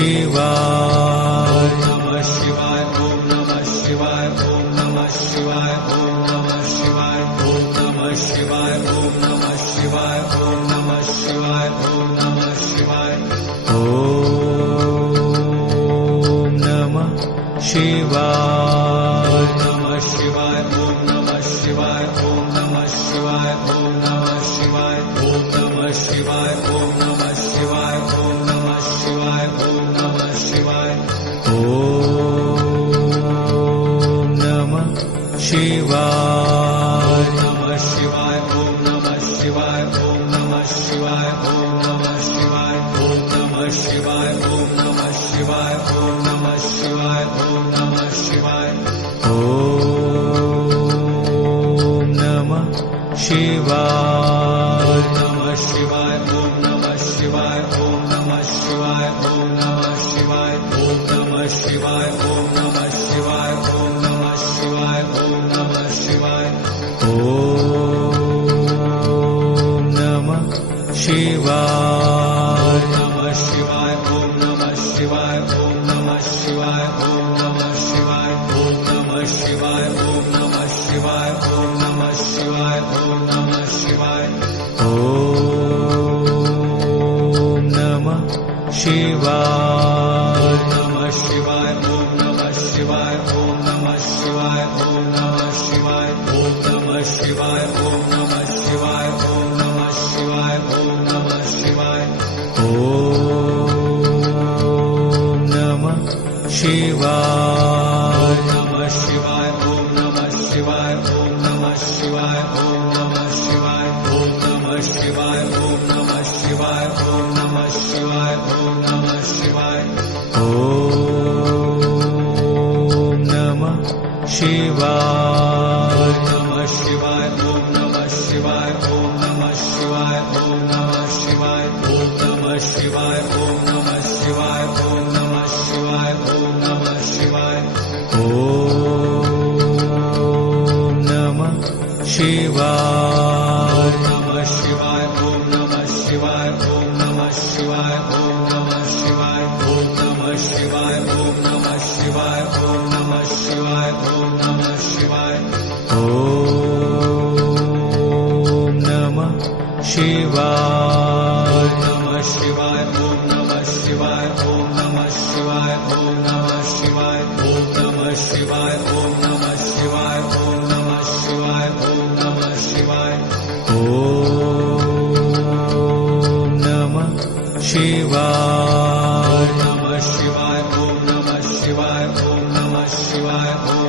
शिवाय नमः शिवाय ओम नमः शिवाय ओम नमः शिवाय ओम नमः शिवाय ओम नमः शिवाय ओम नमः शिवाय ओम नमः शिवाय ओम नमः शिवाय ओम नमः शिवाय नमः शिवाय ओम नमः शिवाय ओम नमः शिवाय ओम नमः शिवाय ओम नमः शिवाय ओम नमः शिवाय ओम नमः शिवाय ओम नमः शिवाय ओम नमः शिवाय नमः शिवाय ओम नमः शिवाय ओम नमः शिवाय ओम नमः शिवाय ओम नमः शिवाय ओम नमः शिवाय ओम नमः शिवाय ओम नमः शिवाय ओम नमः शिवाय नमः शिवाय ओम नमः शिवाय ओम नमः शिवाय ओम नमः शिवाय ओम नमः शिवाय ओम नमः शिवाय ओम नमः शिवाय ओम नमः शिवाय ओम नमः शिवाय नमः शिवाय ओम नमः शिवाय ओम नमः शिवाय ओम नमः शिवाय ओम नमः शिवाय ओम नमः शिवाय ओम नमः शिवाय ओम नमः शिवाय ओम नमः शिवाय नमः शिवाय ओम नमः शिवाय ओम नमः शिवाय ओम नमः शिवाय ओम नमः शिवाय ओम नमः शिवाय ओम नमः शिवाय ओम नमः शिवाय ओम नमः शिवाय नमः शिवाय ओम नमः शिवाय ओम नमः शिवाय ओम नमः शिवाय ओम नमः शिवाय ओम नमः शिवाय ओम नमः शिवाय ओम नमः शिवाय ओम नमः शिवाय नमः शिवाय ओम नमः शिवाय ओम नमः शिवाय ओम नमः शिवाय ओम नमः शिवाय ओम नमः शिवाय ओम नमः शिवाय ओम नमः शिवाय ओम नमः शिवाय नमः शिवाय ओम नमः शिवाय ओम नमः शिवाय ओम नमः शिवाय ओम नमः शिवाय ओम नमः शिवाय ओम नमः शिवाय ओम नमः शिवाय ओम नमः शिवाय नमः शिवाय ओम नमः शिवाय ओम नमः शिवाय ओम नमः शिवाय ओम नमः शिवाय ओम नमः शिवाय ओम नमः शिवाय ओम नमः शिवाय ओम नमः शिवाय नमः शिवाय ओम नमः शिवाय ओम नमः शिवाय ओम